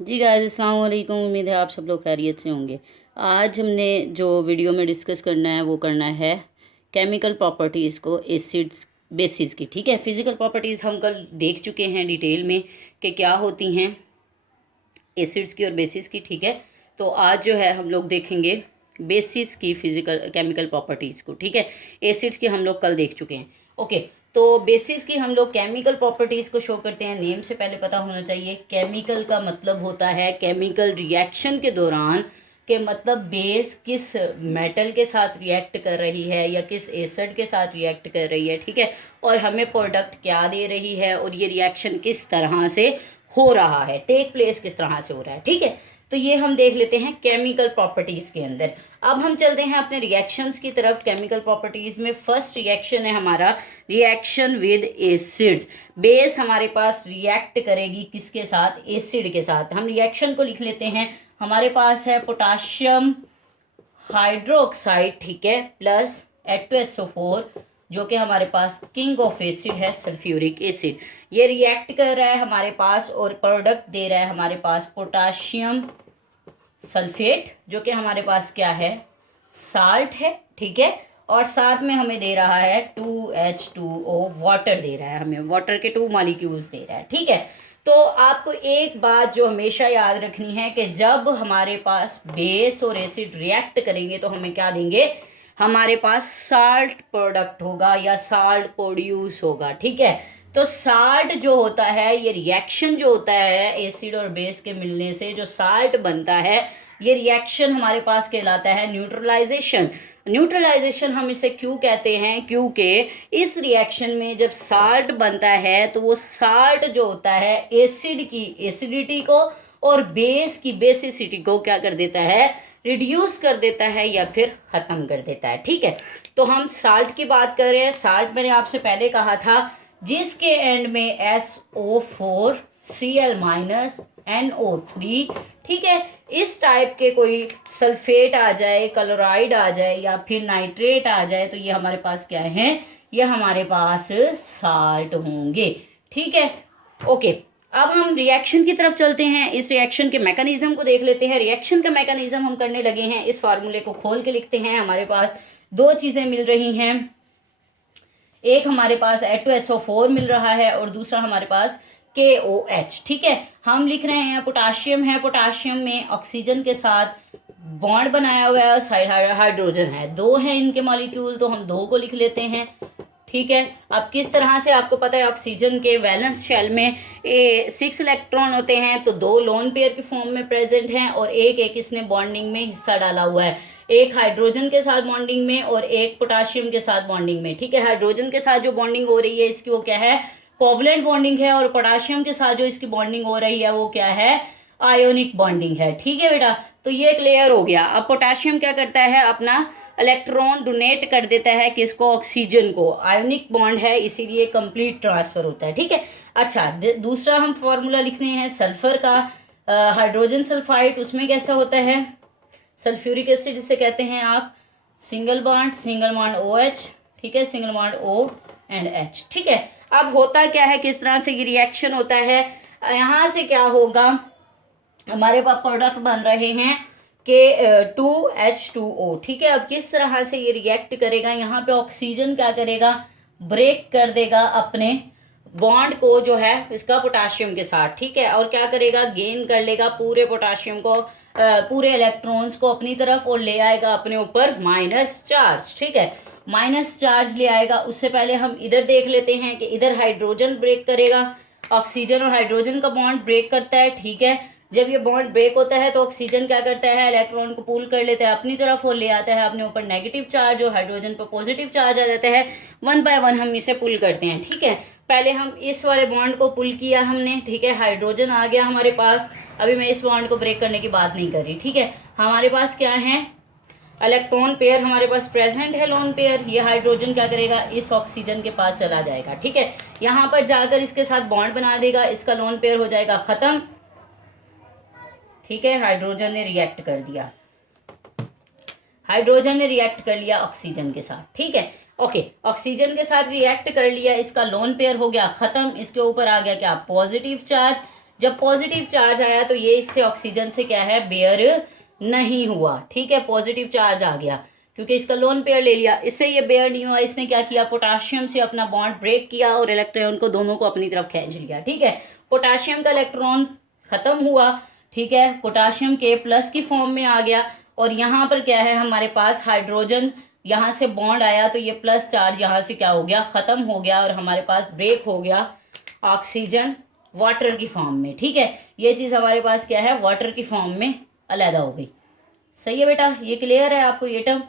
जी guys, अस्सलाम वालेकुम। उम्मीद है आप सब लोग खैरियत से होंगे। आज हमने जो वीडियो में डिस्कस करना है वो करना है केमिकल प्रॉपर्टीज़ को एसिड्स बेसिस की। ठीक है, फिज़िकल प्रॉपर्टीज़ हम कल देख चुके हैं डिटेल में कि क्या होती हैं एसिड्स की और बेसिस की। ठीक है, तो आज जो है हम लोग देखेंगे बेसिस की फिजिकल केमिकल प्रॉपर्टीज़ को। ठीक है, एसिड्स की हम लोग कल देख चुके हैं। ओके, तो बेसिस की हम लोग केमिकल प्रॉपर्टीज़ को शो करते हैं। नेम से पहले पता होना चाहिए, केमिकल का मतलब होता है केमिकल रिएक्शन के दौरान के मतलब बेस किस मेटल के साथ रिएक्ट कर रही है या किस एसिड के साथ रिएक्ट कर रही है। ठीक है, और हमें प्रोडक्ट क्या दे रही है और ये रिएक्शन किस तरह से हो रहा है, टेक प्लेस किस तरह से हो रहा है। ठीक है, तो ये हम देख लेते हैं केमिकल प्रॉपर्टीज के अंदर। अब हम चलते हैं अपने रिएक्शंस की तरफ। केमिकल प्रॉपर्टीज में फर्स्ट रिएक्शन है हमारा रिएक्शन विद एसिड्स। बेस हमारे पास रिएक्ट करेगी किसके साथ? एसिड के साथ। हम रिएक्शन को लिख लेते हैं। हमारे पास है पोटाशियम हाइड्रोक्साइड, ठीक है, प्लस H2SO4, जो कि हमारे पास किंग ऑफ एसिड है, सल्फ्यूरिक एसिड। ये रिएक्ट कर रहा है हमारे पास और प्रोडक्ट दे रहा है हमारे पास पोटाशियम सल्फेट, जो कि हमारे पास क्या है? साल्ट है। ठीक है, और साथ में हमें दे रहा है 2H2O, वाटर दे रहा है हमें, वाटर के 2 मॉलिक्यूल्स दे रहा है। ठीक है, तो आपको एक बात जो हमेशा याद रखनी है कि जब हमारे पास बेस और एसिड रिएक्ट करेंगे तो हमें क्या देंगे? हमारे पास साल्ट प्रोडक्ट होगा या साल्ट प्रोड्यूस होगा। ठीक है, तो साल्ट जो होता है, ये रिएक्शन जो होता है एसिड और बेस के मिलने से जो साल्ट बनता है, ये रिएक्शन हमारे पास कहलाता है न्यूट्रलाइजेशन। न्यूट्रलाइजेशन हम इसे क्यों कहते हैं? क्योंकि इस रिएक्शन में जब साल्ट बनता है तो वो साल्ट जो होता है एसिड की एसिडिटी को और बेस की बेसिसिटी को क्या कर देता है? रिड्यूस कर देता है या फिर ख़त्म कर देता है। ठीक है, तो हम साल्ट की बात कर रहे हैं। साल्ट मैंने आपसे पहले कहा था जिसके एंड में SO4Cl-NO3, ठीक है, इस टाइप के कोई सल्फेट आ जाए, क्लोराइड आ जाए या फिर नाइट्रेट आ जाए तो ये हमारे पास क्या है? ये हमारे पास साल्ट होंगे। ठीक है, ओके, अब हम रिएक्शन की तरफ चलते हैं। इस रिएक्शन के मैकेनिज्म को देख लेते हैं। रिएक्शन का मैकेनिज्म हम करने लगे हैं। इस फार्मूले को खोल के लिखते हैं। हमारे पास दो चीजें मिल रही हैं, एक हमारे पास H2SO4 मिल रहा है और दूसरा हमारे पास KOH। ठीक है, हम लिख रहे हैं पोटाशियम है, पोटाशियम में ऑक्सीजन के साथ बॉन्ड बनाया हुआ है, साइड हाइड्रोजन है, दो हैं इनके मॉलिक्यूल, तो हम दो को लिख लेते हैं। ठीक है, अब किस तरह से? आपको पता है ऑक्सीजन के वैलेंस शेल में 6 इलेक्ट्रॉन होते हैं, तो दो लोन पेयर के फॉर्म में प्रेजेंट हैं और एक एक इसने बॉन्डिंग में हिस्सा डाला हुआ है, एक हाइड्रोजन के साथ बॉन्डिंग में और एक पोटाशियम के साथ बॉन्डिंग में। ठीक है, हाइड्रोजन के साथ जो बॉन्डिंग हो रही है इसकी वो क्या है? कोवलेंट बॉन्डिंग है, और पोटाशियम के साथ जो इसकी बॉन्डिंग हो रही है वो क्या है? आयोनिक बॉन्डिंग है। ठीक है बेटा, तो ये क्लियर हो गया। अब पोटाशियम क्या करता है? अपना इलेक्ट्रॉन डोनेट कर देता है किसको? ऑक्सीजन को। आयोनिक बॉन्ड है इसीलिए कंप्लीट ट्रांसफर होता है। ठीक है, अच्छा, दूसरा हम फॉर्मूला लिखने हैं सल्फर का, हाइड्रोजन सल्फाइड। उसमें कैसा होता है? सल्फ्यूरिक एसिड जिसे कहते हैं आप, सिंगल बॉन्ड OH, ठीक है, single bond O and H। ठीक है, अब होता क्या है, किस तरह से ये रिएक्शन होता है? यहाँ से क्या होगा? हमारे पास प्रोडक्ट बन रहे हैं के 2H2O। ठीक है, अब किस तरह से ये रिएक्ट करेगा? यहाँ पे ऑक्सीजन क्या करेगा? ब्रेक कर देगा अपने बॉन्ड को जो है इसका पोटाशियम के साथ। ठीक है, और क्या करेगा? गेन कर लेगा पूरे पोटाशियम को, पूरे इलेक्ट्रॉन्स को अपनी तरफ और ले आएगा अपने ऊपर माइनस चार्ज। ठीक है, माइनस चार्ज ले आएगा। उससे पहले हम इधर देख लेते हैं कि इधर हाइड्रोजन ब्रेक करेगा, ऑक्सीजन और हाइड्रोजन का बॉन्ड ब्रेक करता है। ठीक है, जब ये बॉन्ड ब्रेक होता है तो ऑक्सीजन क्या करता है? इलेक्ट्रॉन को पुल कर लेता है अपनी तरफ और ले आता है अपने ऊपर नेगेटिव चार्ज, और हाइड्रोजन पर पॉजिटिव चार्ज आ जाता है। वन बाय वन हम इसे पुल करते हैं। ठीक है, पहले हम इस वाले बॉन्ड को पुल किया हमने, ठीक है, हाइड्रोजन आ गया हमारे पास। अभी मैं इस बॉन्ड को ब्रेक करने की बात नहीं कर रही। ठीक है, हमारे पास क्या है? इलेक्ट्रॉन पेयर हमारे पास प्रेजेंट है, लोन पेयर। ये हाइड्रोजन क्या करेगा? इस ऑक्सीजन के पास चला जाएगा। ठीक है, यहाँ पर जाकर इसके साथ बॉन्ड बना देगा, इसका लोन पेयर हो जाएगा खत्म। ठीक है, हाइड्रोजन ने रिएक्ट कर दिया, हाइड्रोजन ने रिएक्ट कर लिया ऑक्सीजन के साथ। ठीक है, ओके, ऑक्सीजन के साथ रिएक्ट कर लिया, इसका लोन पेयर हो गया खत्म। इसके ऊपर आ गया क्या? Positive charge. जब पॉजिटिव चार्ज आया तो ये इससे ऑक्सीजन से क्या है, बेयर नहीं हुआ। ठीक है, पॉजिटिव चार्ज आ गया क्योंकि इसका लोन पेयर ले लिया, इससे ये बेयर नहीं हुआ। इसने क्या किया, पोटाशियम से अपना बॉन्ड ब्रेक किया और इलेक्ट्रॉन को दोनों को अपनी तरफ खींच लिया। ठीक है, पोटाशियम का इलेक्ट्रॉन खत्म हुआ। ठीक है, पोटाशियम K+ की फॉर्म में आ गया और यहाँ पर क्या है हमारे पास हाइड्रोजन, यहाँ से बॉन्ड आया तो ये प्लस चार्ज यहाँ से क्या हो गया, खत्म हो गया और हमारे पास ब्रेक हो गया ऑक्सीजन वाटर की फॉर्म में। ठीक है, ये चीज़ हमारे पास क्या है, वाटर की फॉर्म में अलहदा हो गई। सही है बेटा, ये क्लियर है आपको ये टर्म?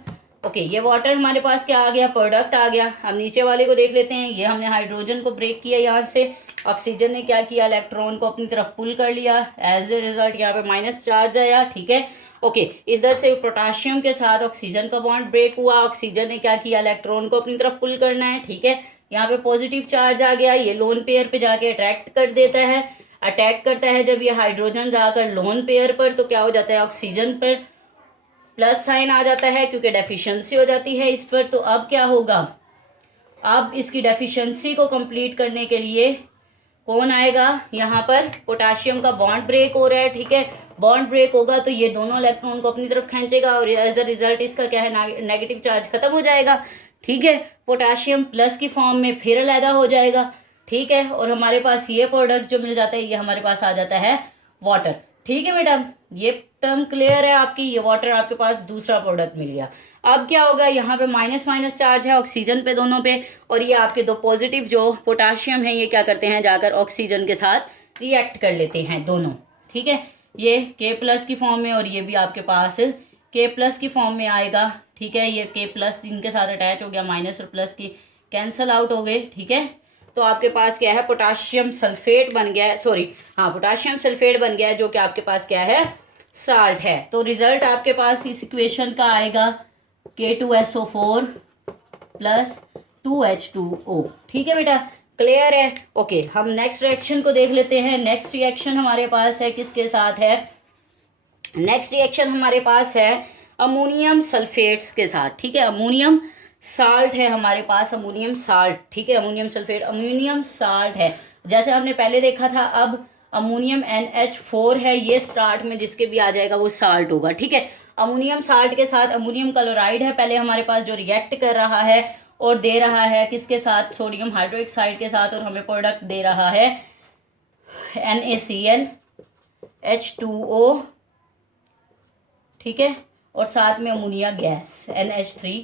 ओके, ये वाटर हमारे पास क्या आ गया, प्रोडक्ट आ गया। हम नीचे वाले को देख लेते हैं। ये हमने हाइड्रोजन को ब्रेक किया यहाँ से, ऑक्सीजन ने क्या किया, इलेक्ट्रॉन को अपनी तरफ पुल कर लिया। एज ए रिजल्ट यहाँ पे माइनस चार्ज आया। ठीक है, ओके, इधर से पोटाशियम के साथ ऑक्सीजन का बॉन्ड ब्रेक हुआ। ऑक्सीजन ने क्या किया, इलेक्ट्रॉन को अपनी तरफ पुल करना है। ठीक है, यहाँ पे पॉजिटिव चार्ज आ गया, ये लोन पेयर पे जाके अट्रैक्ट कर देता है, अटैक करता है। जब ये हाइड्रोजन जाकर लोन पेयर पर तो क्या हो जाता है, ऑक्सीजन पर प्लस साइन आ जाता है क्योंकि डेफिशिएंसी हो जाती है इस पर। तो अब क्या होगा, अब इसकी डेफिशिएंसी को कंप्लीट करने के लिए कौन आएगा, यहाँ पर पोटाशियम का बॉन्ड ब्रेक हो रहा है। ठीक है, बॉन्ड ब्रेक होगा तो ये दोनों इलेक्ट्रॉन को अपनी तरफ खींचेगा और एज अ रिजल्ट इसका क्या है, नेगेटिव चार्ज खत्म हो जाएगा। ठीक है, पोटाशियम प्लस की फॉर्म में फिर अलहदा हो जाएगा। ठीक है, और हमारे पास ये प्रोडक्ट जो मिल जाता है ये हमारे पास आ जाता है वाटर। ठीक है बेटा, ये टर्म क्लियर है आपकी, ये वाटर आपके पास दूसरा प्रोडक्ट मिल गया। अब क्या होगा, यहाँ पे माइनस माइनस चार्ज है ऑक्सीजन पे दोनों पे, और ये आपके दो पॉजिटिव जो पोटाशियम है ये क्या करते हैं, जाकर ऑक्सीजन के साथ रिएक्ट कर लेते हैं दोनों। ठीक है, ये K+ की फॉर्म में और ये भी आपके पास K+ की फॉर्म में आएगा। ठीक है, ये K+ इनके साथ अटैच हो गया, माइनस और प्लस की कैंसल आउट हो गए। ठीक है, तो आपके पास क्या है, पोटाशियम सल्फेट बन गया है, सॉरी हाँ पोटाशियम सल्फेट बन गया है जो कि आपके पास क्या है, साल्ट है। तो रिजल्ट आपके पास इस इक्वेशन का आएगा K2SO4 + 2H2O। ठीक है बेटा, क्लियर है? ओके, हम नेक्स्ट रिएक्शन को देख लेते हैं। नेक्स्ट रिएक्शन हमारे पास है किसके साथ है, नेक्स्ट रिएक्शन हमारे पास है अमोनियम सल्फेट्स के साथ। ठीक है, अमोनियम साल्ट है हमारे पास, अमोनियम साल्ट। ठीक है, अमोनियम सल्फेट अमोनियम साल्ट है, जैसे हमने पहले देखा था। अब अमोनियम NH4 है, ये स्टार्ट में जिसके भी आ जाएगा वो साल्ट होगा। ठीक है, अमोनियम साल्ट के साथ अमोनियम क्लोराइड है पहले हमारे पास जो रिएक्ट कर रहा है और दे रहा है किसके साथ, सोडियम हाइड्रोक्साइड के साथ, और हमें प्रोडक्ट दे रहा है NaCl H2O। ठीक है, और साथ में ammonia gas NH3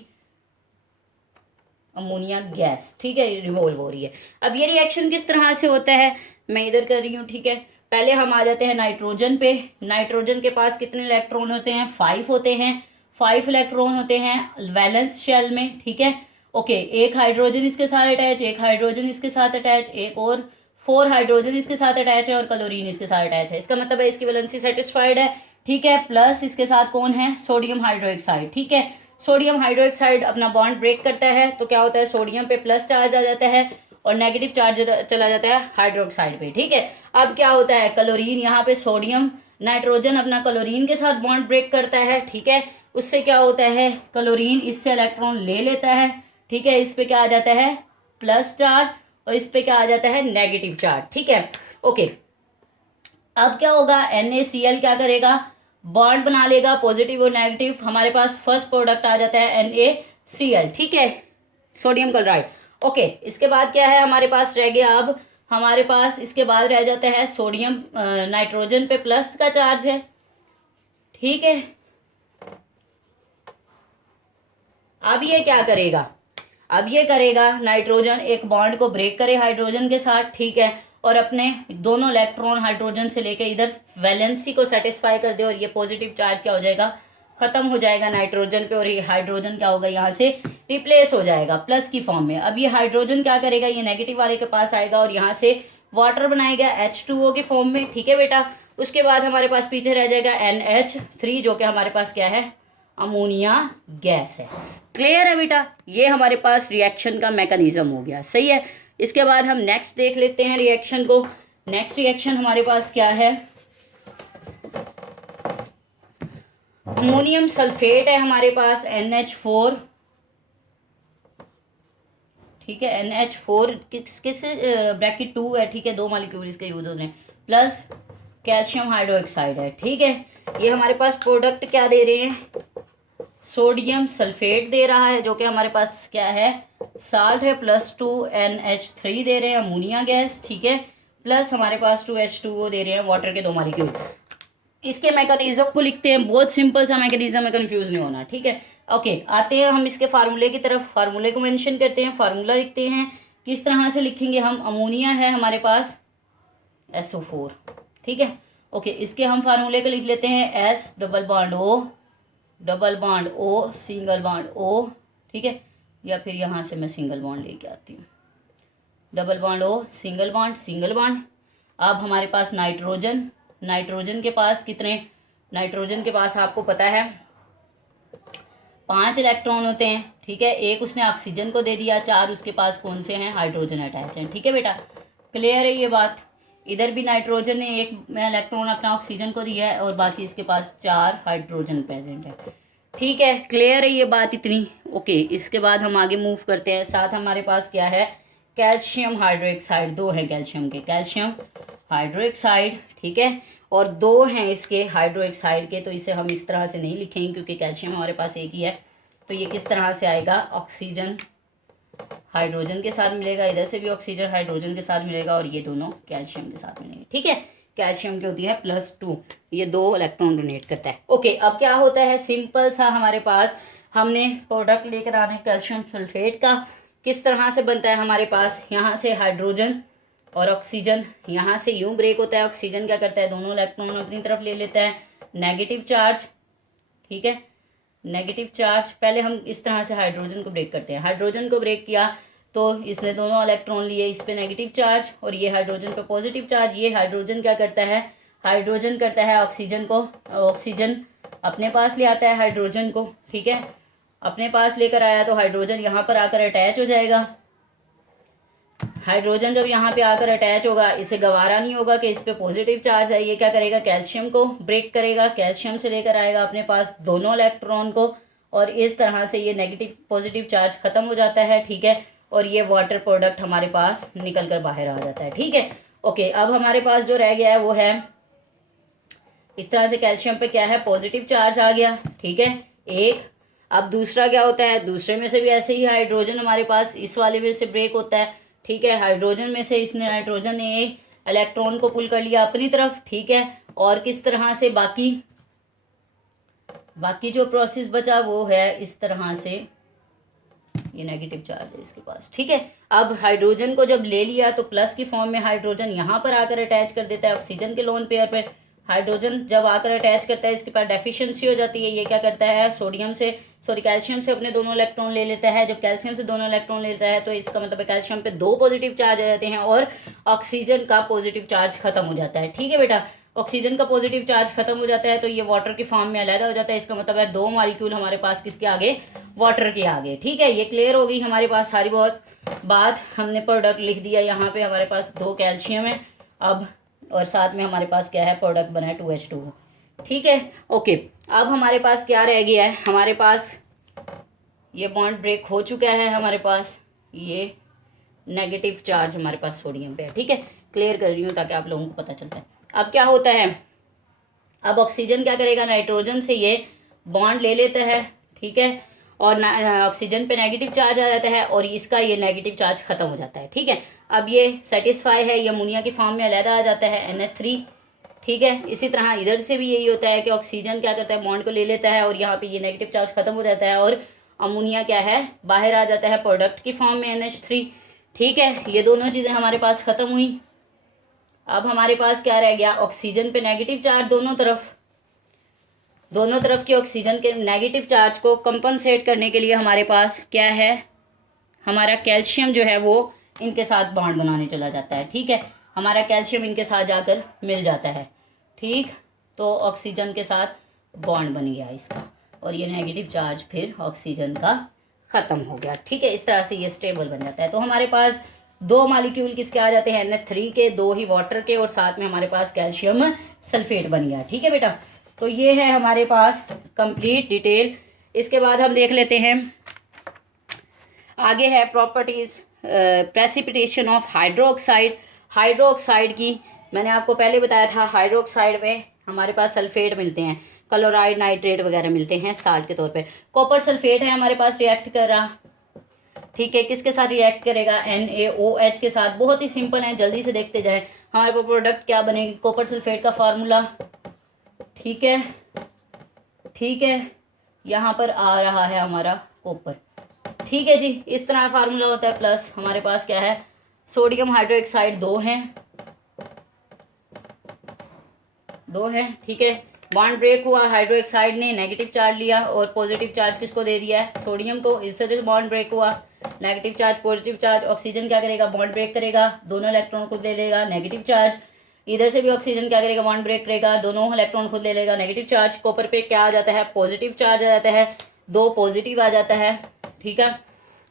ammonia gas. ठीक है, रिवॉल्व हो रही है। अब ये रिएक्शन किस तरह से होता है, मैं इधर कर रही हूँ। ठीक है, पहले हम आ जाते हैं नाइट्रोजन पे। नाइट्रोजन के पास कितने इलेक्ट्रॉन होते हैं, 5 होते हैं। 5 इलेक्ट्रॉन होते हैं वैलेंस शेल में। ठीक है, ओके, एक हाइड्रोजन इसके साथ अटैच, एक हाइड्रोजन इसके साथ अटैच, एक और 4 हाइड्रोजन इसके साथ अटैच है और क्लोरीन इसके साथ अटैच है। इसका मतलब है इसकी वैलेंसी सेटिस्फाइड है। ठीक है, प्लस इसके साथ कौन है, सोडियम हाइड्रोक्साइड। ठीक है, सोडियम हाइड्रोक्साइड अपना बॉन्ड ब्रेक करता है तो क्या होता है, सोडियम पे प्लस चार्ज आ जाता है और नेगेटिव चार्ज चला जाता है हाइड्रोक्साइड पे। ठीक है, अब क्या होता है, क्लोरीन, यहाँ पे सोडियम नाइट्रोजन अपना क्लोरीन के साथ बॉन्ड ब्रेक करता है। ठीक है, उससे क्या होता है, क्लोरीन इससे इलेक्ट्रॉन ले लेता है। ठीक है, इस पे क्या आ जाता है, प्लस चार्ज, और इस पे क्या आ जाता है, नेगेटिव चार्ज। ठीक है, ओके, अब क्या होगा, NaCl क्या करेगा, बॉन्ड बना लेगा पॉजिटिव और नेगेटिव। हमारे पास फर्स्ट प्रोडक्ट आ जाता है NaCl। ठीक है, सोडियम क्लोराइड। ओके, इसके बाद क्या है हमारे पास रह गया, अब हमारे पास इसके बाद रह जाता है सोडियम, नाइट्रोजन पे प्लस का चार्ज है। ठीक है, अब ये क्या करेगा, अब ये करेगा नाइट्रोजन एक बॉन्ड को ब्रेक करे हाइड्रोजन के साथ। ठीक है, और अपने दोनों इलेक्ट्रॉन हाइड्रोजन से लेके इधर वैलेंसी को सेटिस्फाई कर दे और ये पॉजिटिव चार्ज क्या हो जाएगा, खत्म हो जाएगा नाइट्रोजन पे, और ये हाइड्रोजन क्या होगा, यहाँ से रिप्लेस हो जाएगा प्लस की फॉर्म में। अब ये हाइड्रोजन क्या करेगा, ये नेगेटिव वाले के पास आएगा और यहाँ से वाटर बनाएगा H2O की फॉर्म में। ठीक है बेटा, उसके बाद हमारे पास पीछे रह जाएगा NH3 जो कि हमारे पास क्या है, अमोनिया गैस है। क्लियर है बेटा, ये हमारे पास रिएक्शन का मैकेनिज्म हो गया। सही है, इसके बाद हम नेक्स्ट देख लेते हैं रिएक्शन को। नेक्स्ट रिएक्शन हमारे पास क्या है, अमोनियम सल्फेट है हमारे पास NH4। ठीक है, NH4 किस ब्रैकेट 2 है। ठीक है, 2 मॉलिक्यूल इसके यूज होते हैं, प्लस कैल्शियम हाइड्रोक्साइड है। ठीक है, ये हमारे पास प्रोडक्ट क्या दे रहे हैं, सोडियम सल्फेट दे रहा है, जो कि हमारे पास क्या है, साल्ट है, प्लस 2NH3 दे रहे हैं, अमोनिया गैस। ठीक है, प्लस हमारे पास 2H2O दे रहे हैं, वाटर के 2 मॉलिक्यूल। इसके मैकेनिज्म को लिखते हैं, बहुत सिंपल सा मैकेनिज्म है, कंफ्यूज नहीं होना। ठीक है, ओके, आते हैं हम इसके फार्मूले की तरफ। फार्मूले को मेंशन करते हैं, फार्मूला लिखते हैं। किस तरह से लिखेंगे हम, अमोनिया है हमारे पास SO4। ठीक है, ओके, इसके हम फार्मूले को लिख लेते हैं, S double bond O single bond O। ठीक है, या फिर यहाँ से मैं सिंगल बॉन्ड लेके आती हूँ, double bond O single bond. अब हमारे पास नाइट्रोजन के पास कितने, नाइट्रोजन के पास आपको पता है 5 इलेक्ट्रॉन होते हैं। ठीक है, एक उसने ऑक्सीजन को दे दिया, 4 उसके पास कौन से हैं, हाइड्रोजन अटैच हैं। ठीक है बेटा, क्लियर है ये बात। इधर भी नाइट्रोजन ने एक इलेक्ट्रॉन अपना ऑक्सीजन को दिया है और बाकी इसके पास 4 हाइड्रोजन प्रेजेंट है। ठीक है, क्लियर है ये बात इतनी। ओके, इसके बाद हम आगे मूव करते हैं। साथ हमारे पास क्या है, कैल्शियम हाइड्रोक्साइड, 2 हैं कैल्शियम के, कैल्शियम हाइड्रोक्साइड। ठीक है, और 2 हैं इसके हाइड्रोक्साइड के, तो इसे हम इस तरह से नहीं लिखेंगे क्योंकि कैल्शियम हमारे पास एक ही है। तो ये किस तरह से आएगा, ऑक्सीजन हाइड्रोजन के साथ मिलेगा, इधर से भी ऑक्सीजन हाइड्रोजन के साथ मिलेगा, और ये दोनों कैल्शियम के साथ मिलेंगे। ठीक है, कैल्शियम की होती है +2, ये 2 इलेक्ट्रॉन डोनेट करता है। ओके, अब क्या होता है, सिंपल सा हमारे पास हमने प्रोडक्ट लेकर आना है कैल्शियम सल्फेट का। किस तरह से बनता है हमारे पास, यहाँ से हाइड्रोजन और ऑक्सीजन, यहाँ से यूं ब्रेक होता है, ऑक्सीजन क्या करता है, दोनों इलेक्ट्रॉन अपनी तरफ ले लेता है, नेगेटिव चार्ज। ठीक है, नेगेटिव चार्ज, पहले हम इस तरह से हाइड्रोजन को ब्रेक करते हैं, हाइड्रोजन को ब्रेक किया तो इसने दोनों इलेक्ट्रॉन लिए, इस पे नेगेटिव चार्ज और ये हाइड्रोजन पे पॉजिटिव चार्ज। ये हाइड्रोजन क्या करता है, हाइड्रोजन करता है ऑक्सीजन को, ऑक्सीजन अपने पास ले आता है हाइड्रोजन को। ठीक है, अपने पास लेकर आया तो हाइड्रोजन यहाँ पर आकर अटैच हो जाएगा। हाइड्रोजन जब यहाँ पे आकर अटैच होगा, इसे गवारा नहीं होगा कि इस पे पॉजिटिव चार्ज है, ये क्या करेगा, कैल्शियम को ब्रेक करेगा, कैल्शियम से लेकर आएगा अपने पास दोनों इलेक्ट्रॉन को, और इस तरह से ये नेगेटिव पॉजिटिव चार्ज खत्म हो जाता है। ठीक है, और ये वाटर प्रोडक्ट हमारे पास निकल कर बाहर आ जाता है। ठीक है, ओके, अब हमारे पास जो रह गया है वो है, इस तरह से कैल्शियम पे क्या है, पॉजिटिव चार्ज आ गया। ठीक है, एक। अब दूसरा क्या होता है, दूसरे में से भी ऐसे ही हाइड्रोजन हमारे पास इस वाले में से ब्रेक होता है। ठीक है, हाइड्रोजन में से इसने, नाइट्रोजन ने एक इलेक्ट्रॉन को पुल कर लिया अपनी तरफ। ठीक है, और किस तरह से बाकी जो प्रोसेस बचा वो है इस तरह से, ये नेगेटिव चार्ज है इसके पास। ठीक है, अब हाइड्रोजन को जब ले लिया तो प्लस की फॉर्म में हाइड्रोजन यहाँ पर आकर अटैच कर देता है ऑक्सीजन के लोन पेयर पर। हाइड्रोजन जब आकर अटैच करता है, इसके पास डेफिशिएंसी हो जाती है, ये क्या करता है, कैल्शियम से अपने दोनों इलेक्ट्रॉन ले लेता है। जब कैल्शियम से दोनों इलेक्ट्रॉन लेता है तो इसका मतलब है कैल्शियम पे 2 पॉजिटिव चार्ज आ जाते हैं और ऑक्सीजन का पॉजिटिव चार्ज खत्म हो जाता है। ठीक है बेटा, ऑक्सीजन का पॉजिटिव चार्ज खत्म हो जाता है तो ये वाटर की फॉर्म में अलग हो जाता है। इसका मतलब है 2 मॉलिक्यूल हमारे पास किसके आगे, वाटर के आगे। ठीक है, ये क्लियर हो गई हमारे पास सारी बहुत बात। हमने प्रोडक्ट लिख दिया, यहाँ पे हमारे पास 2 कैल्शियम है अब, और साथ में हमारे पास क्या है, प्रोडक्ट बना है 2H2O। ठीक है, ओके, अब हमारे पास क्या रह गया है, हमारे पास ये बॉन्ड ब्रेक हो चुका है, हमारे पास ये नेगेटिव चार्ज हमारे पास सोडियम पे है। ठीक है, क्लियर कर रही हूँ ताकि आप लोगों को पता चलता है। अब क्या होता है, अब ऑक्सीजन क्या करेगा, नाइट्रोजन से ये बॉन्ड ले लेता है। ठीक है, और ऑक्सीजन पे नेगेटिव चार्ज आ जाता है और इसका ये नेगेटिव चार्ज खत्म हो जाता है। ठीक है, अब ये सेटिस्फाई है, ये अमोनिया की फॉर्म में अलहदा आ जाता है NH3। ठीक है, इसी तरह इधर से भी यही होता है कि ऑक्सीजन क्या करता है, बॉन्ड को ले लेता है और यहाँ पे ये नेगेटिव चार्ज खत्म हो जाता है और अमोनिया क्या है, बाहर आ जाता है प्रोडक्ट की फॉर्म में NH3। ठीक है, ये दोनों चीज़ें हमारे पास खत्म हुई। अब हमारे पास क्या रह गया, ऑक्सीजन पे नेगेटिव चार्ज, दोनों तरफ के ऑक्सीजन के नेगेटिव चार्ज को कंपनसेट करने के लिए हमारे पास क्या है, हमारा कैल्शियम जो है वो इनके साथ बॉन्ड बनाने चला जाता है। ठीक है, हमारा कैल्शियम इनके साथ जाकर मिल जाता है। ठीक, तो ऑक्सीजन के साथ बॉन्ड बन गया इसका और ये नेगेटिव चार्ज फिर ऑक्सीजन का ख़त्म हो गया। ठीक है, इस तरह से ये स्टेबल बन जाता है। तो हमारे पास 2 मॉलिक्यूल किसके आ जाते हैं, NH3 के, 2 ही वाटर के, और साथ में हमारे पास कैल्शियम सल्फेट बन गया। ठीक है बेटा, तो ये है हमारे पास कंप्लीट डिटेल। इसके बाद हम देख लेते हैं आगे है प्रॉपर्टीज़ प्रेसिपिटेशन ऑफ हाइड्रोक्साइड की मैंने आपको पहले बताया था हाइड्रोक्साइड में हमारे पास सल्फेट मिलते हैं, क्लोराइड, नाइट्रेट वगैरह मिलते हैं साल्ट के तौर पे। कॉपर सल्फेट है हमारे पास रिएक्ट कर रहा, ठीक है, किसके साथ रिएक्ट करेगा, NaOH के साथ। बहुत ही सिंपल है, जल्दी से देखते जाएं। हमारे पास प्रोडक्ट क्या बनेगी, कॉपर सल्फेट का फार्मूला, ठीक है, ठीक है, यहाँ पर आ रहा है हमारा कॉपर, ठीक है जी, इस तरह फार्मूला होता है। प्लस हमारे पास क्या है, सोडियम हाइड्रोक्साइड 2 है, ठीक है। बॉन्ड ब्रेक हुआ, हाइड्रोक्साइड ने नेगेटिव चार्ज लिया और पॉजिटिव चार्ज किसको दे दिया है, सोडियम को, इससे बॉन्ड ब्रेक हुआ, negative charge positive charge. Oxygen क्या करेगा, बॉन्ड ब्रेक करेगा, दोनों इलेक्ट्रॉन खुद ले लेगा, नेगेटिव चार्ज। इधर से भी ऑक्सीजन क्या करेगा, बॉन्ड ब्रेक करेगा, दोनों इलेक्ट्रॉन खुद ले लेगा, नेगेटिव चार्ज। कॉपर पे क्या आ जाता है, पॉजिटिव चार्ज आ जाता है, 2 पॉजिटिव आ जाता है, ठीक है।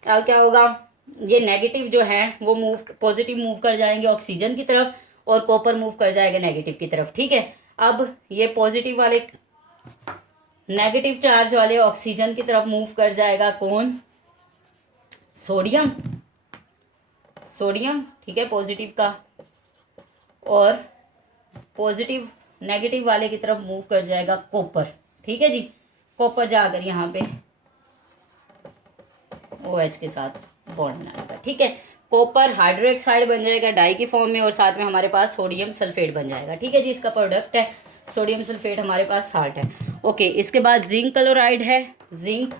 अब क्या होगा, ये नेगेटिव जो है वो पॉजिटिव मूव कर जाएंगे ऑक्सीजन की तरफ और कॉपर मूव कर जाएगा नेगेटिव की तरफ, ठीक है। अब ये पॉजिटिव वाले नेगेटिव चार्ज वाले ऑक्सीजन की तरफ मूव कर जाएगा कौन, सोडियम, ठीक है, पॉजिटिव का, और पॉजिटिव नेगेटिव वाले की तरफ मूव कर जाएगा कॉपर, ठीक है जी। कॉपर जाकर यहाँ पे OH के साथ बॉन्ड बनाएगा, ठीक है। कॉपर हाइड्रोक्साइड बन जाएगा डाई की फॉर्म में और साथ में हमारे पास सोडियम सल्फेट बन जाएगा, ठीक है जी। इसका प्रोडक्ट है सोडियम सल्फेट, हमारे पास साल्ट है, ओके। इसके बाद जिंक क्लोराइड है, जिंक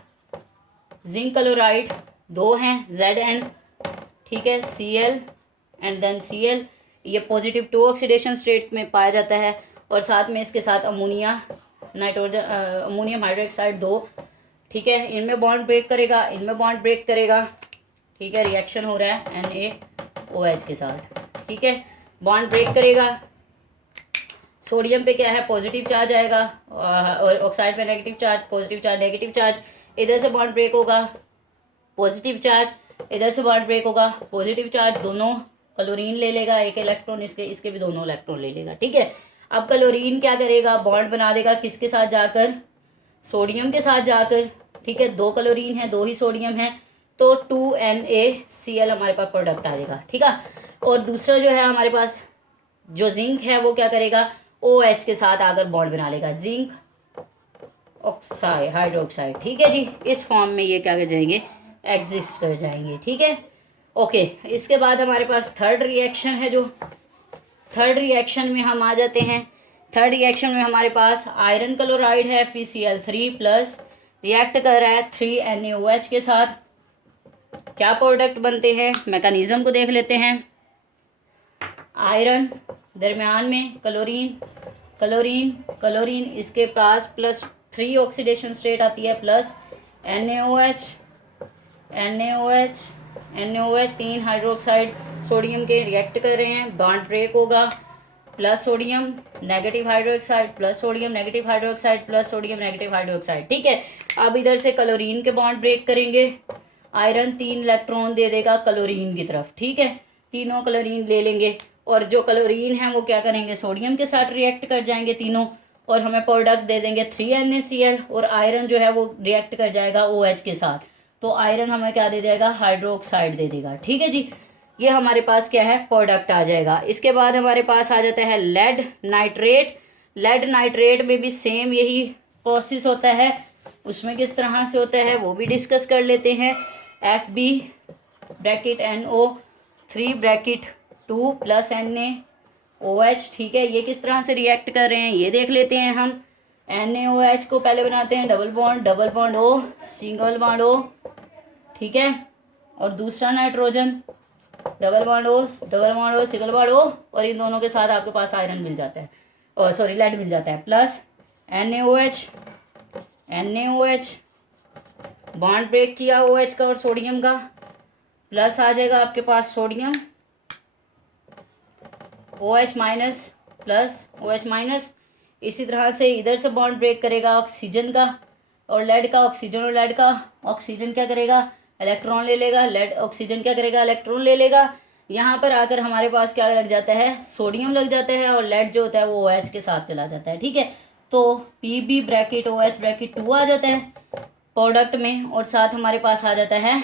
क्लोराइड 2 हैं, Zn, ठीक है, Cl एंड देन Cl। ये पॉजिटिव 2 ऑक्सीडेशन स्टेट में पाया जाता है और साथ में इसके साथ अमोनियम हाइड्रोक्साइड 2, ठीक है। इनमें बॉन्ड ब्रेक करेगा, इनमें बॉन्ड ब्रेक करेगा, ठीक है। रिएक्शन हो रहा है NaOH के साथ, ठीक है, बॉन्ड ब्रेक करेगा। सोडियम पे क्या है, पॉजिटिव चार्ज आएगा और ऑक्साइड पे negative charge, positive charge negative charge. इधर से बॉन्ड ब्रेक होगा, पॉजिटिव चार्ज, इधर से बॉन्ड ब्रेक होगा, पॉजिटिव चार्ज, दोनों क्लोरीन ले लेगा, एक इलेक्ट्रॉन, इसके भी दोनों इलेक्ट्रॉन ले लेगा, ठीक है। अब क्लोरीन क्या करेगा, बॉन्ड बना देगा किसके साथ जाकर, सोडियम के साथ जाकर, ठीक है। 2 क्लोरीन है, 2 ही सोडियम है, तो 2NaCl हमारे पास प्रोडक्ट आ जाएगा, ठीक है। और दूसरा जो है हमारे पास जो जिंक है वो क्या करेगा, OH के साथ आकर बॉन्ड बना लेगा, जिंक ऑक्साइड हाइड्रोक्साइड, ठीक है जी। इस फॉर्म में ये क्या कर जाएंगे, एग्जिस्ट कर जाएंगे, ठीक है, ओके। इसके बाद हमारे पास थर्ड रिएक्शन है, जो थर्ड रिएक्शन में हम आ जाते हैं। थर्ड रिएक्शन में हमारे पास आयरन क्लोराइड है, FeCl3 प्लस रिएक्ट कर रहा है 3NaOH के साथ। क्या प्रोडक्ट बनते हैं, मैकेनिज्म को देख लेते हैं। आयरन, दरमियान में क्लोरीन, इसके पास +3 ऑक्सीडेशन स्टेट आती है, प्लस NaOH 3 हाइड्रोक्साइड सोडियम के रिएक्ट कर रहे हैं, बॉन्ड ब्रेक होगा, plus sodium negative hydroxide, plus sodium negative hydroxide, plus sodium negative hydroxide, ठीक है। अब इधर से क्लोरीन के बॉन्ड ब्रेक करेंगे, आयरन 3 इलेक्ट्रॉन दे देगा क्लोरीन की तरफ, ठीक है, तीनों क्लोरीन ले लेंगे और जो क्लोरीन है वो क्या करेंगे, सोडियम के साथ रिएक्ट कर जाएंगे तीनों और हमें प्रोडक्ट दे देंगे 3NaCl। और आयरन जो है वो रिएक्ट कर जाएगा OH के साथ, तो आयरन हमें क्या दे देगा, हाइड्रोक्साइड दे देगा, ठीक है जी। ये हमारे पास क्या है, प्रोडक्ट आ जाएगा। इसके बाद हमारे पास आ जाता है लेड नाइट्रेट में भी सेम यही प्रोसेस होता है, उसमें किस तरह से होता है वो भी डिस्कस कर लेते हैं। FB(NO3)2 प्लस NaOH, ठीक है। ये किस तरह से रिएक्ट कर रहे हैं ये देख लेते हैं हम। NaOH को पहले बनाते हैं double bond O, single bond O, ठीक है, और दूसरा nitrogen double bond O, single bond O, और इन दोनों के साथ आपके पास आयरन मिल जाता है, और सॉरी लेड मिल जाता है, प्लस NaOH बॉन्ड ब्रेक किया OH का और सोडियम का, प्लस आ जाएगा आपके पास sodium, OH minus plus OH minus. इसी तरह से इधर से बॉन्ड ब्रेक करेगा ऑक्सीजन का और लेड का, ऑक्सीजन और लेड का, ऑक्सीजन क्या करेगा, इलेक्ट्रॉन ले लेगा, लेड ऑक्सीजन क्या करेगा, इलेक्ट्रॉन ले लेगा। यहाँ पर आकर हमारे पास क्या लग जाता है, सोडियम लग जाता है और लेड जो होता है वो OH के साथ चला जाता है, ठीक है। तो Pb(OH)(2) आ जाता है प्रोडक्ट में और साथ हमारे पास आ जाता है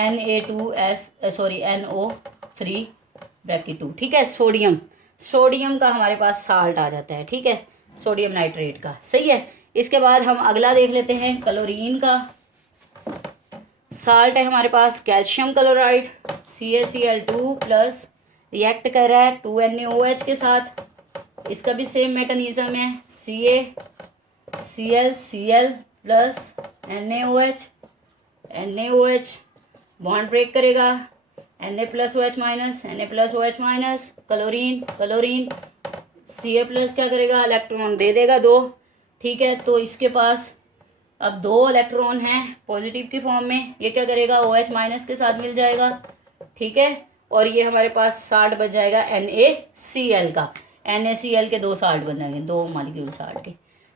NO3(2), ठीक है, सोडियम। सोडियम का हमारे पास साल्ट आ जाता है, ठीक है, सोडियम नाइट्रेट का, सही है। इसके बाद हम अगला देख लेते हैं क्लोरीन का। साल्ट है हमारे पास calcium chloride, CaCl2 plus, react कर रहा है 2NaOH के साथ। इसका भी सेम मैकेनिज्म है, CaCl plus NaOH bond break करेगा, Na+OH minus, Na+OH minus, chlorine Ca plus क्या करेगा, इलेक्ट्रॉन दे देगा 2, ठीक है। तो इसके पास अब 2 इलेक्ट्रॉन हैं पॉजिटिव की फॉर्म में, ये क्या करेगा, OH माइनस के साथ मिल जाएगा, ठीक है। और ये हमारे पास साल्ट बच जाएगा NaCl का, NaCl के 2 साल्ट बन जाएंगे, 2 मॉलिक्यूल साल्ट के,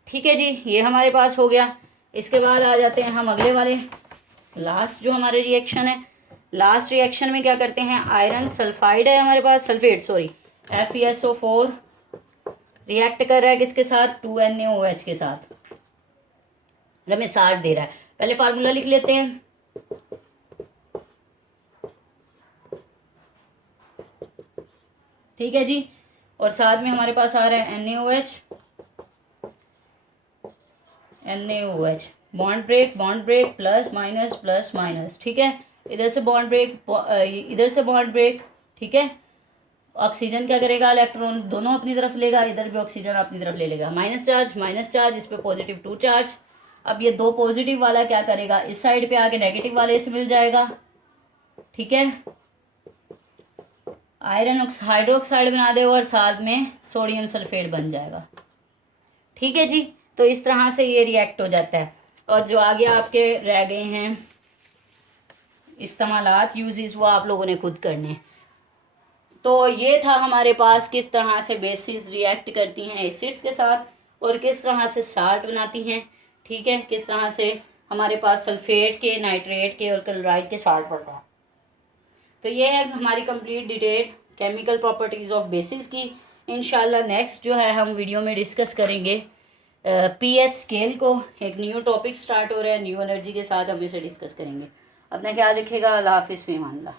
ठीक है जी। ये हमारे पास हो गया। इसके बाद आ जाते हैं हम अगले वाले, लास्ट जो हमारे रिएक्शन है। लास्ट रिएक्शन में क्या करते हैं, आयरन सल्फाइड है हमारे पास, सल्फेट सॉरी, FeSO4 रिएक्ट कर रहा है किसके साथ, 2NaOH के साथ, हमें साल्ट दे रहा है। पहले फार्मूला लिख लेते हैं, ठीक है जी। और साथ में हमारे पास आ रहा है NaOH bond break plus minus, ठीक है। इधर से बॉन्ड ब्रेक, इधर से बॉन्ड ब्रेक, ठीक है। ऑक्सीजन क्या करेगा, इलेक्ट्रॉन दोनों अपनी तरफ लेगा, इधर भी ऑक्सीजन अपनी तरफ ले लेगा, माइनस चार्ज, इस पे पॉजिटिव 2 चार्ज। अब ये 2 पॉजिटिव वाला क्या करेगा, इस साइड पे आके नेगेटिव वाले से मिल जाएगा, ठीक है। आयरन हाइड्रोक्साइड बना देगा और साथ में सोडियम सल्फेट बन जाएगा, ठीक है जी। तो इस तरह से ये रिएक्ट हो जाता है। और जो आगे आपके रह गए हैं इस्तेमालात, यूजेस, वो आप लोगों ने खुद करने। तो ये था हमारे पास किस तरह से बेसिस रिएक्ट करती हैं एसिड्स के साथ और किस तरह से साल्ट बनाती हैं, ठीक है, किस तरह से हमारे पास सल्फेट के, नाइट्रेट के और क्लोराइड के साल्ट बनता है। तो ये है हमारी complete detail chemical properties of basis की। इंशाल्लाह नेक्स्ट जो है हम वीडियो में डिस्कस करेंगे pH स्केल को। एक न्यू टॉपिक स्टार्ट हो रहा है, न्यू एनर्जी के साथ हम इसे डिस्कस करेंगे। अपना ख्याल रखिएगा, अल्लाह हाफिज़, फ़ी अमान अल्लाह।